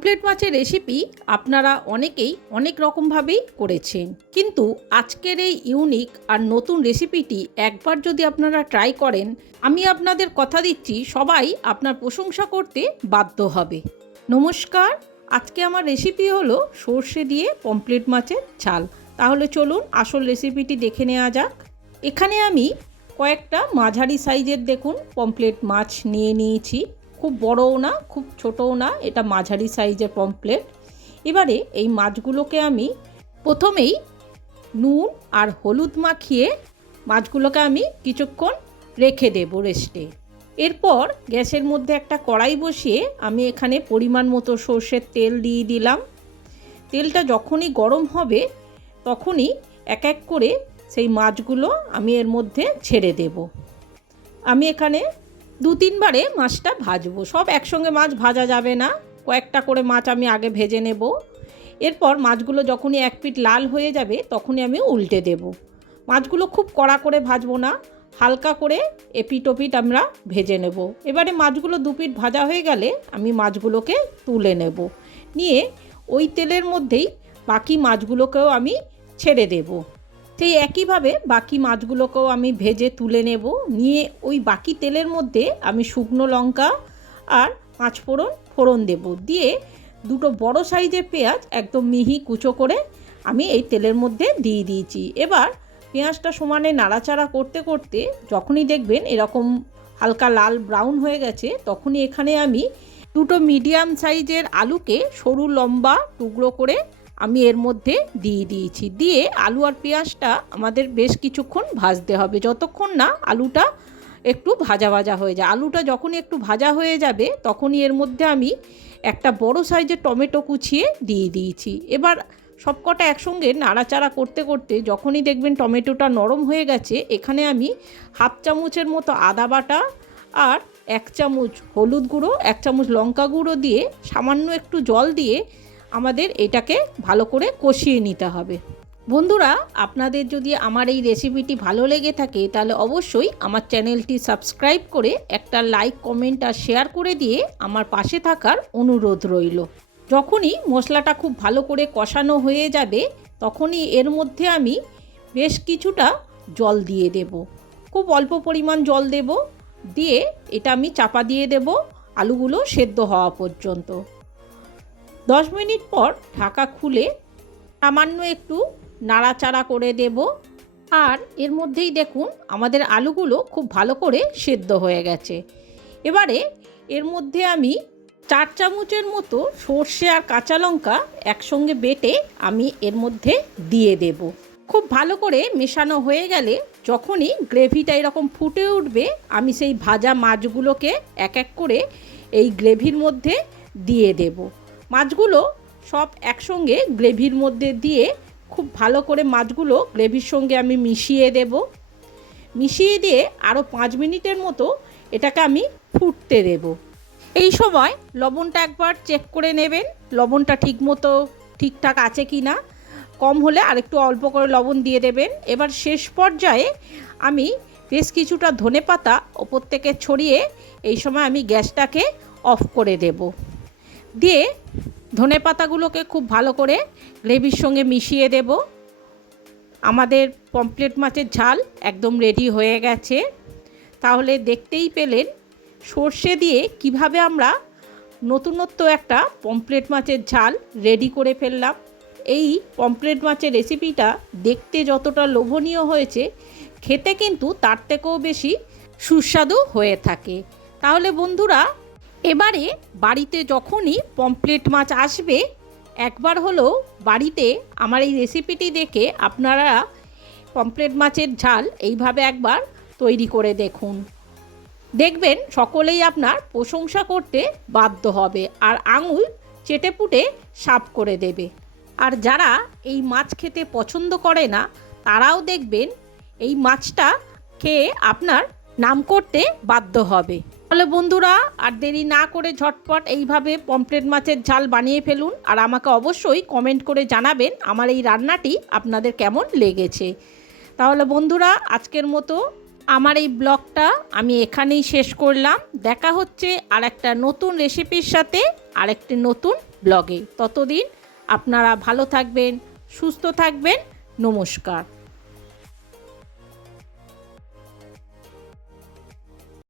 Pomfret মাছের recipe আপনারা অনেকেই অনেক রকমভাবেই করেছেন, কিন্তু আজকের এই ইউনিক আর নতুন রেসিপিটি একবার যদি আপনারা ট্রাই করেন, আমি আপনাদের কথা দিচ্ছি সবাই আপনার প্রশংসা করতে বাধ্য হবে। নমস্কার, আজকে আমার রেসিপি হলো সর্ষে দিয়ে পমফ্রেট মাছের ঝাল। তাহলে চলুন আসল রেসিপিটি দেখে নেওয়া যাক। এখানে আমি কয়েকটা মাঝারি সাইজের দেখুন পমফ্রেট মাছ নিয়ে নিয়েছি। খুব বড়ও না, খুব ছোটও না, এটা মাঝারি সাইজের পমফ্রেট। এবারে এই মাছগুলোকে আমি প্রথমেই নুন আর হলুদ মাখিয়ে মাছগুলোকে আমি কিছুক্ষণ রেখে দেব রেস্টে। এরপর গ্যাসের মধ্যে একটা কড়াই বসিয়ে আমি এখানে পরিমাণ মতো সর্ষের তেল দিয়ে দিলাম। তেলটা যখনই গরম হবে তখনই এক এক করে সেই মাছগুলো আমি এর মধ্যে ছেড়ে দেব। আমি এখানে 2-3 বারে মাছটা ভাজবো, সব একসঙ্গে মাছ ভাজা যাবে না, কয়েকটা করে মাছ আমি আগে ভেজে নেব। এরপর মাছগুলো যখনই এক পিঠ লাল হয়ে যাবে তখনই আমি উল্টে দেব। মাছগুলো খুব কড়া করে ভাজবো না, হালকা করে এপিট ওপিট আমরা ভেজে নেব। এবারে মাছগুলো 2 পিঠ ভাজা হয়ে গেলে আমি মাছগুলোকে তুলে নেব। নিয়ে ওই তেলের মধ্যেই বাকি মাছগুলোকেও আমি ছেড়ে দেব। সেই একইভাবে বাকি মাছগুলোকেও আমি ভেজে তুলে নেব। নিয়ে ওই বাকি তেলের মধ্যে আমি শুকনো লঙ্কা আর 5 ফোড়ন দেব। দিয়ে 2 বড় সাইজের পেঁয়াজ একদম মিহি কুচো করে আমি এই তেলের মধ্যে দিয়ে দিয়েছি। এবার পেঁয়াজটা সমানে নাড়াচাড়া করতে করতে যখনই দেখবেন এরকম হালকা লাল ব্রাউন হয়ে গেছে তখনই এখানে আমি 2 মিডিয়াম সাইজের আলুকে সরু লম্বা টুকরো করে আমি এর মধ্যে দিয়ে দিয়েছি। দিয়ে আলু আর পেঁয়াজটা আমাদের বেশ কিছুক্ষণ ভাজতে হবে, যতক্ষণ না আলুটা একটু ভাজা ভাজা হয়ে যায়। আলুটা যখনই একটু ভাজা হয়ে যাবে তখনই এর মধ্যে আমি একটা বড় সাইজের টমেটো কুচিয়ে দিয়ে দিয়েছি। এবার সবকটা একসঙ্গে নাড়াচাড়া করতে করতে যখনই দেখবেন টমেটোটা নরম হয়ে গেছে, এখানে আমি 1/2 চামচের মতো আদা বাটা আর 1 চামচ হলুদ গুঁড়ো, 1 চামচ লঙ্কা গুঁড়ো দিয়ে সামান্য একটু জল দিয়ে আমাদের এটাকে ভালো করে কষিয়ে নিতে হবে। বন্ধুরা, আপনাদের যদি আমার এই রেসিপিটি ভালো লেগে থাকে তাহলে অবশ্যই আমার চ্যানেলটি সাবস্ক্রাইব করে একটা লাইক, কমেন্ট আর শেয়ার করে দিয়ে আমার পাশে থাকার অনুরোধ রইল। যখনই মশলাটা খুব ভালো করে কষানো হয়ে যাবে তখনই এর মধ্যে আমি বেশ কিছুটা জল দিয়ে দেব। খুব অল্প পরিমাণ জল দেব। দিয়ে এটা আমি চাপা দিয়ে দেব আলুগুলো সেদ্ধ হওয়া পর্যন্ত। 10 মিনিট পর ঢাকা খুলে সামান্য একটু নাড়াচাড়া করে দেব। আর এর মধ্যেই দেখুন আমাদের আলুগুলো খুব ভালো করে সেদ্ধ হয়ে গেছে। এবারে এর মধ্যে আমি 4 চামচের মতো সর্ষে আর কাঁচা লঙ্কা একসঙ্গে বেটে আমি এর মধ্যে দিয়ে দেব। খুব ভালো করে মেশানো হয়ে গেলে যখনই গ্রেভিটা এরকম ফুটে উঠবে আমি সেই ভাজা মাছগুলোকে এক এক করে এই গ্রেভির মধ্যে দিয়ে দেব। মাছগুলো সব একসঙ্গে গ্রেভির মধ্যে দিয়ে খুব ভালো করে মাছগুলো গ্রেভির সঙ্গে আমি মিশিয়ে দেব। মিশিয়ে দিয়ে আরও 5 মিনিটের মতো এটাকে আমি ফুটতে দেব। এই সময় লবণটা একবার চেক করে নেবেন, লবণটা ঠিকঠাক আছে কি না। কম হলে আরেকটু অল্প করে লবণ দিয়ে দেবেন। এবার শেষ পর্যায়ে আমি বেশ কিছুটা ধনেপাতা ওপর থেকে ছড়িয়ে এই সময় আমি গ্যাসটাকে অফ করে দেব। দিয়ে ধনেপাতাগুলোকে খুব ভালো করে গ্রেভির সঙ্গে মিশিয়ে দেব। আমাদের পমফ্রেট মাছের ঝাল একদম রেডি হয়ে গেছে। তাহলে দেখতেই পেলেন সর্ষে দিয়ে কিভাবে আমরা নতুনত্ব একটা পমফ্রেট মাছের ঝাল রেডি করে ফেললাম। এই পমফ্রেট মাছের রেসিপিটা দেখতে যতটা লোভনীয় হয়েছে, খেতে কিন্তু তার থেকেও বেশি সুস্বাদু হয়ে থাকে। তাহলে বন্ধুরা, এবারে বাড়িতে যখনই পমফ্রেট মাছ আসবে একবার হলেও বাড়িতে আমার এই রেসিপিটি দেখে আপনারা পমফ্রেট মাছের ঝাল এইভাবে একবার তৈরি করে দেখুন। দেখবেন সকলেই আপনার প্রশংসা করতে বাধ্য হবে আর আঙুল চেটেপুটে সাফ করে দেবে। আর যারা এই মাছ খেতে পছন্দ করে না তারাও দেখবেন এই মাছটা খেয়ে আপনার নাম করতে বাধ্য হবে। তাহলে বন্ধুরা, আর দেরি না করে ঝটপট এইভাবে পমফ্রেট মাছের ঝাল বানিয়ে ফেলুন। আর আমাকে অবশ্যই কমেন্ট করে জানাবেন আমার এই রান্নাটি আপনাদের কেমন লেগেছে। তাহলে বন্ধুরা, আজকের মতো আমার এই ব্লগটা আমি এখানেই শেষ করলাম। দেখা হচ্ছে আর একটা নতুন রেসিপির সাথে আরেকটি নতুন ব্লগে। ততদিন আপনারা ভালো থাকবেন, সুস্থ থাকবেন। নমস্কার।